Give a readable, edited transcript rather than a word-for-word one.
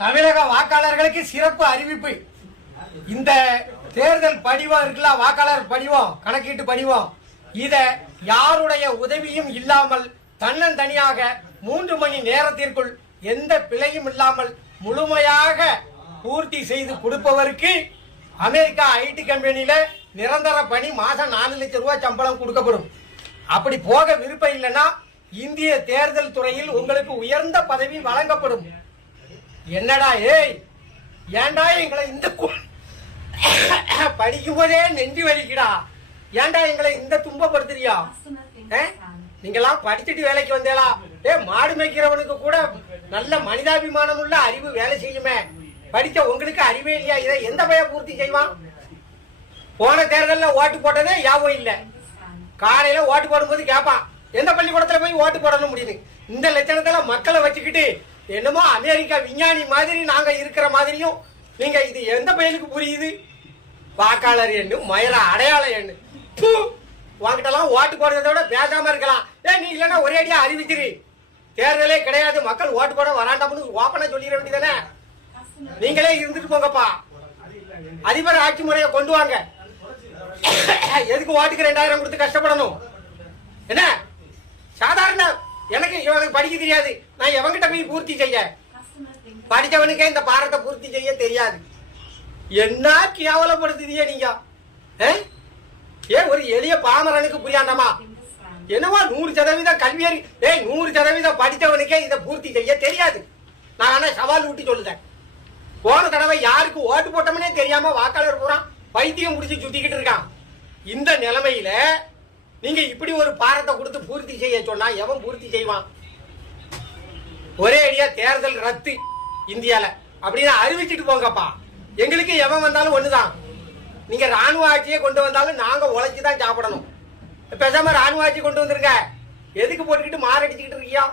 தமிழக வாக்காளர்களுக்கு சிறப்பு அறிவிப்பு. இந்த தேர்தல் படிவம் இருக்குல்ல, வாக்காளர் படிவம், கணக்கீட்டு படிவம், இத யாருடைய உதவியும் இல்லாமல் தன்னந்தனியாக 3 மணி நேரத்திற்குள் எந்த பிழையும் இல்லாமல் முழுமையாக பூர்த்தி செய்து கொடுப்பவருக்கு அமெரிக்கா ஐடி கம்பெனியில நிரந்தர பணி, மாசம் 4 லட்சம் ரூபாய் சம்பளம் கொடுக்கப்படும். அப்படி போக விருப்பம் இல்லைன்னா இந்திய தேர்தல் துறையில் உங்களுக்கு உயர்ந்த பதவி வழங்கப்படும். என்னடா ஏன்டா எங்களை இந்த படிக்கும் போதே நெஞ்சு வலிக்குடா, ஏன்டா எங்களை இந்த துன்பப்படுத்துறியா? நீங்கெல்லாம் படிச்சுட்டு வேலைக்கு வந்தேலா? மாடு மேய்க்கிறவனுக்கு கூட நல்ல மனிதாபிமானம் உள்ள அறிவு வேலை செய்யுமே. படிச்ச உங்களுக்கு அறிவே இல்லையா? இதை எந்த பையன் பூர்த்தி செய்வான்? போன தேர்தலில் ஓட்டு போட்டதே யாவும் இல்லை. காலையில ஓட்டு போடும்போது கேட்பான், எந்த பள்ளிக்கூடத்துல போய் ஓட்டு போடணும் முடியுது. இந்த லட்சணத்துல மக்களை வச்சுக்கிட்டு என்னமோ அமெரிக்கா விஞ்ஞானி மாதிரி நாங்க இருக்கிற மாதிரியும் நீங்க இது எந்த பையனுக்கு புரியுது? வாக்காளர் எண்ணு, மயிர அடையாள எண்ணு. வாங்கிட்டலாம் ஓட்டு போடுறத விட பேசாம இருக்கலாம். நீ இல்லைன்னா ஒரே அடியா அறிவிச்சிரு, தேர்தலே கிடையாது, மக்கள் ஓட்டு போட வராண்டாம்னு ஓப்பனா சொல்லிட வேண்டியதானே. நீங்களே இருந்துட்டு போங்கப்பா, அதிபர் ஆட்சி முறையை கொண்டு வாங்க. எதுக்கு ஓட்டுக்கு 2000 கொடுத்து கஷ்டப்படணும்? என்ன சாதாரண எனக்கு படிக்க தெரியாது, நான் எவங்கிட்ட போய் பூர்த்தி செய்ய? படிச்சவனுக்கே இந்த பாரத்தை பூர்த்தி செய்ய தெரியாது. என்ன கேவலப்படுத்துதியே நீங்க? ஒரு எளிய பாமரனுக்கு புரியாண்டாமா? என்னவா 100% கல்வியறி, 100% படித்தவனுக்கே இதை பூர்த்தி செய்ய தெரியாது. நான் ஆனா சவால் விட்டு சொல்லுதேன். போன தடவை யாருக்கு ஓட்டு போட்டோம்னே தெரியாம வாக்காளர் பூரா பைத்தியம் முடிச்சு சுத்திக்கிட்டு இருக்கான். இந்த நிலைமையில நீங்க இப்படி ஒரு பாரத்தை கொடுத்து பூர்த்தி செய்ய சொன்னா எவன் பூர்த்தி செய்வான்? ஒரே அடியா தேர்தல் ரத்து இந்தியால அப்படின்னு அறிவிச்சுட்டு போங்கப்பா. எங்களுக்கு எவன் வந்தாலும் ஒண்ணுதான். நீங்க ராணுவ ஆட்சியை கொண்டு வந்தாலும் நாங்க உழைச்சுதான் சாப்பிடணும். பேசாம ராணுவ ஆட்சி கொண்டு வந்துருங்க. எதுக்கு போட்டுக்கிட்டு மாரடிச்சுக்கிட்டு இருக்கியா?